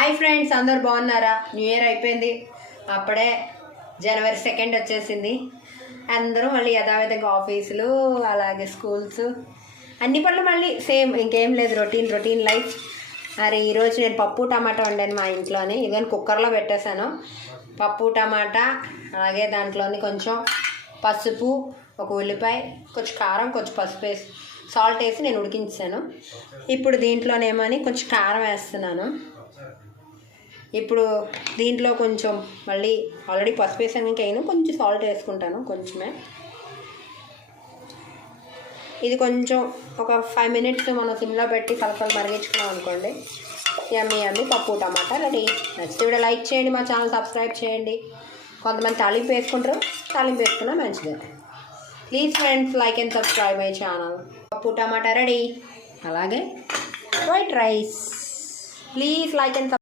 Hi friends, అందరు బాగున్నారా? New year అయిపోయింది, అప్పుడే జనవరి 2 వచ్చేసింది. అందరూ మళ్ళీ యథావిధంగా ఆఫీసులు, అలాగే స్కూల్స్, అన్ని పనులు మళ్ళీ సేమ్, ఇంకేం లేదు, రొటీన్ లైఫ్. మరి ఈరోజు నేను పప్పు టమాటా వండాను మా ఇంట్లోని. ఇవన్నీ కుక్కర్లో పెట్టేశాను. పప్పు టమాటా, అలాగే దాంట్లోని కొంచెం పసుపు, ఒక ఉల్లిపాయ, కొంచెం కారం, కొంచెం పసుపు వేసి సాల్ట్ వేసి నేను ఉడికించాను. ఇప్పుడు దీంట్లోనేమని కొంచెం కారం వేస్తున్నాను. ఇప్పుడు దీంట్లో కొంచెం మళ్ళీ ఆల్రెడీ పసుపు వేసాను, ఇంకా అయినా కొంచెం సాల్ట్ వేసుకుంటాను, కొంచెమే. ఇది కొంచెం ఒక 5 minutes మనం సిమ్లో పెట్టి కలపలు మరిగించుకున్నాం అనుకోండి, యమ్మీ పప్పు టమాటా రెడీ. నచ్చితే కూడా లైక్ చేయండి, మా ఛానల్ సబ్స్క్రైబ్ చేయండి. కొంతమంది తాలింపు వేసుకుంటారు, తాలింపు వేసుకున్నా మంచిదే. Please friends, like and subscribe my channel. పప్పు టమాటా రెడీ. అలాగే white rice. Please like and